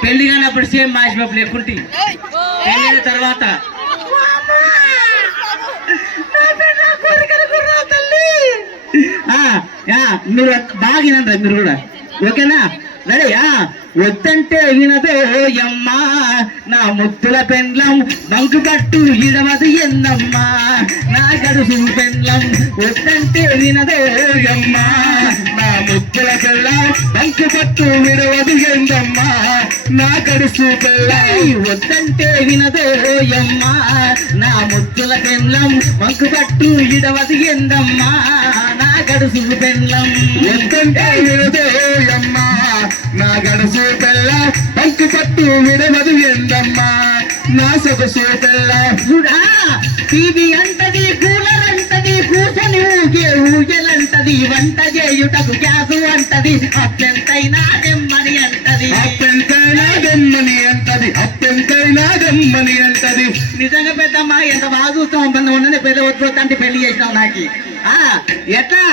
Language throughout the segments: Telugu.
పెళ్లి కానప్పుడు సేమ్ మ్యాచ్ బాబు లేకుంటే పెళ్ళిన తర్వాత మీరు బాగా వినండి మీరు కూడా ఓకేనా రెడీ వద్దంటే వినదో యమ్మా నా ముద్దుల పెండ్లం బంకు కట్టు ఇడవదు ఎందమ్మా నా గడుసు పెండ్లం వద్దంటే వినదో యమ్మా నా ముద్దుల పెండ్లం బంకు కట్టు విడవదు ఎందమ్మా నా గడుసు పెండ్లం వద్దంటే వినదో యమ్మా నా ముద్దుల పెండ్లం బంకు కట్టు ఇడవదు ఎందమ్మా నా గడుసు పెండ్లం వద్దంటే వినదో యమ్మా నా గడుసు పెళ్ళ బంకు పట్టు విడవదు ఎందమ్మా నా సొగసు పెళ్ళ టీవీ అంటది కూలర్ అంటది కూర్చొని ఊగే ఊగెలంటది వంట చేయుటకు గ్యాసు అంటది అప్పెంతైనా దెమ్మని అంటది అప్పెంతైనా దెమ్మని అంటది అప్పెంతైనా దెమ్మని అంటది నిజంగా పెద్దమ్మా ఎంత బాగా చూస్తాం ఉన్నది పెద్ద వద్దు అంటే పెళ్లి చేసినావు నాకు ఎట్లా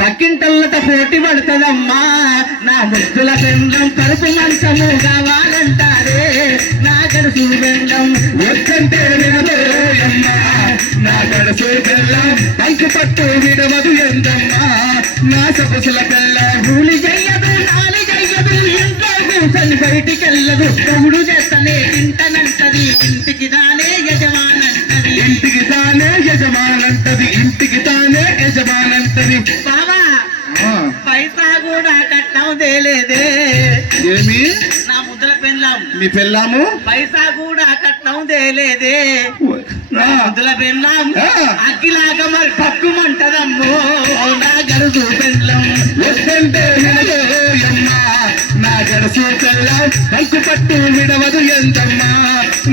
పక్కింటల్లట పోటీ పడుతుందమ్మా నా ముద్దుల బెండం కరుపు మంచము కావాలంటారే నా గడుసు బెండం వద్దంటే వినదోయమ్మా నా గడుసు బెల్లం పంకు పట్టు విడవదు ఎందమ్మా నా సొగసుల బెల్ల కూలి చెయ్యదు నాలి చెయ్యదు ఇంట్లో కూర్చొని బయటికెళ్ళదు తమ్ముడు చేస్తనే తింటనంటది ఇంటికి తానే యజమానంటది ఇంటికి తానే యజమానంటది ఇంటికి తానే యజమానంటది పైసా కూడా కట్నం తేలేదే ఏమి నా ముద్దుల పెళ్ళాం మీ పెళ్ళాము పైసా కూడా కట్నం తేలేదే నా ముద్దుల పెళ్ళాం అగ్గిలాగా మరి పక్కుమంటదమ్మో నా గడుసు పెళ్ళం వద్దంటే వినదోయమ్మా నా గడుసు పెళ్ళం బంకు పట్టు విడవదు ఎంతమ్మా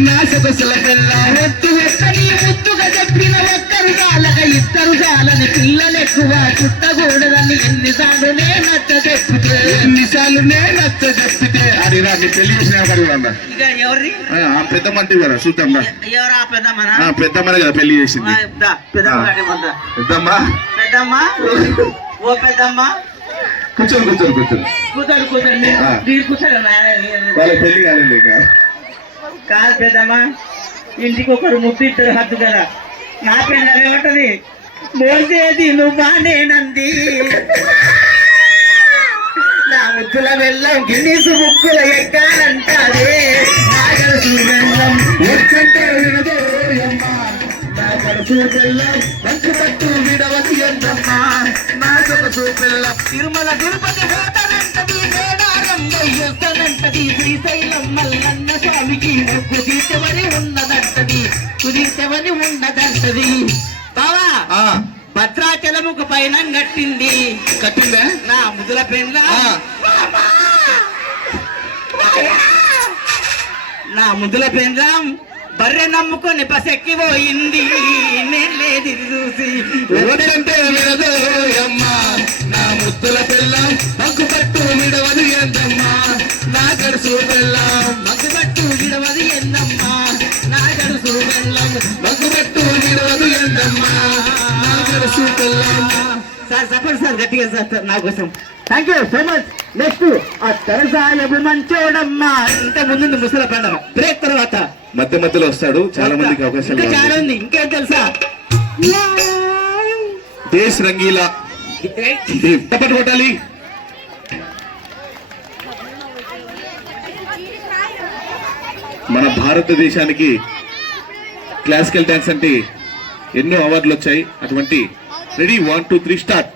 నా సొగసుల పెళ్ళం వద్దు వద్దని ముద్దుగా చెప్పిన ఒక్కరు చాలక ఇద్దరు చాలని పిల్లలు ఎక్కువ చుట్టకూడదని ఎన్నిసార్లు నే నచ్చ చెప్పితే అది రాని పెళ్లి చేసిన ఇక ఎవరి పెద్దమ్మంటే కదా చూద్దాం ఎవరా పెద్దమ్మ కదా పెళ్లి చేసింది పెద్దమ్మా పెద్దమ్మా ఓ పెద్దమ్మా కూర్చోండి కూర్చోండి మీరు కూర్చోండి వాళ్ళ పెళ్లి కాలేదు ఇక కాదు పెద్దమ్మా ఇంటికి ఒకరు ముద్దు ఇద్దరు హద్దు కదా నా పెళ్ళ ఏమంటది మోసేది నువ్వానేనంది నా ముద్దుల వెళ్ళం గిన్నీసు ముక్కుల ఎక్కాలంటారే నా గడుసు వెళ్ళం ఎక్కంటే వినదోయమ్మా నా గడుసు వెళ్ళం మంచి పట్టు విడవది ఎందమ్మా నా సొగసు వెళ్ళం తిరుమల తిరుపతి పోతానంటది మేడారం దయ్యొస్తానంటది శ్రీశైలం మల్లన్న స్వామికి మొగ్గు తీర్చవని ఉన్నదంటది కుదిర్చవని ఉన్నదంటది బావా భద్రాచలముకు పైన కట్టిందా నా ముద్దుల పెండ్ల నా ముద్దుల పెండ్లం బర్రె నమ్ముకొని పసెక్కిపోయింది నేను లేదు చూసి ఎవరంటే వినదోయమ్మా నా ముద్దుల పెళ్ళం మగ్గు పట్టు విడవదు ఎందమ్మా నా గడుసు పెళ్ళం మగ్గు పట్టు విడవదు ఎందమ్మా నా గడుసు పెళ్ళం మగ్గు పట్టు విడవదు ఎందమ్మా నా గడుసు పెళ్ళం సార్ చెప్పండి సార్ గట్టిగా సార్ నా కోసం thank you so much next ఆ తెరసాయబు మంచోడమ్మా ఇంత ముందు ముసల పండుగ బ్రేక్ తర్వాత మధ్య మధ్యలో వస్తాడు చాలా మందికి అవకాశాలు చాలా ఉంది ఇంకేం తెలుసా దేశ్ రంగీలా తప్పటి కొట్టాలి మన భారతదేశానికి క్లాసికల్ డాన్స్ అంటే ఎన్నో అవార్డులు వచ్చాయి అటువంటి రెడీ 1 2 3 స్టార్ట్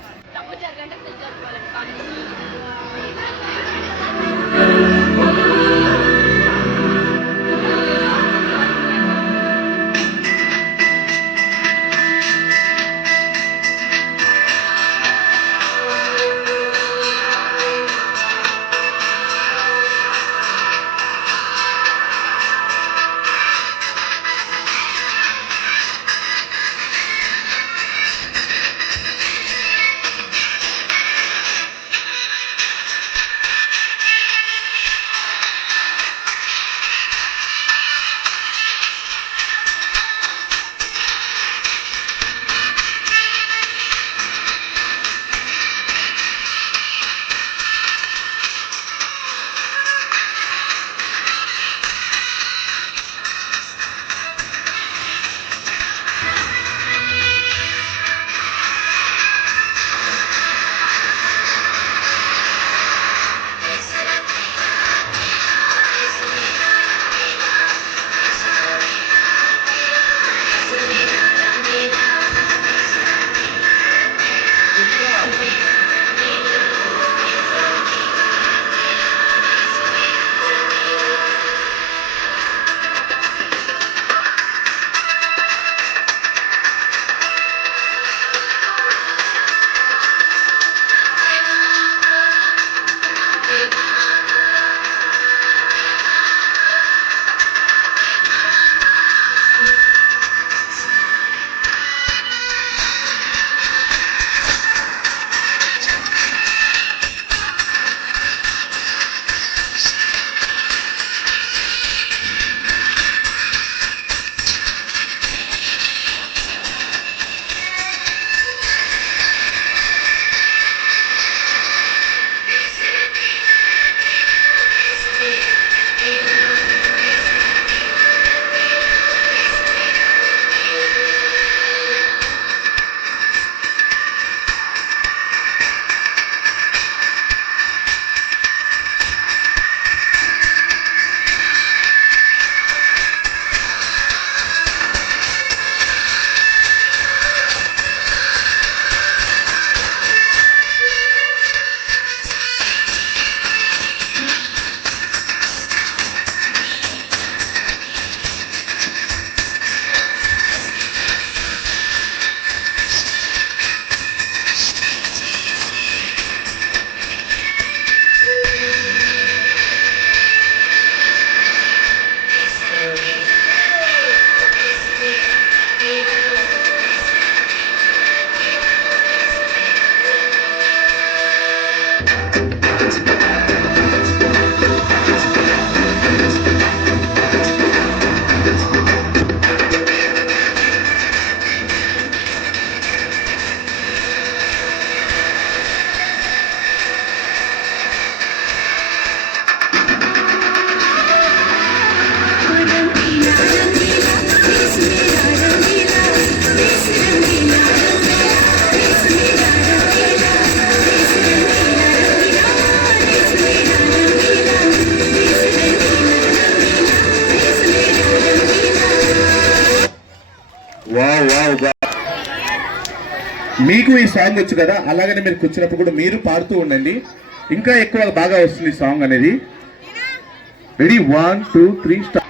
మీకు ఈ సాంగ్ వచ్చు కదా, అలాగనే మీరు కూర్చున్నప్పుడు కూడా మీరు పాడుతూ ఉండండి, ఇంకా ఎక్కువ బాగా వస్తుంది సాంగ్ అనేది. Ready 1 2 3 start.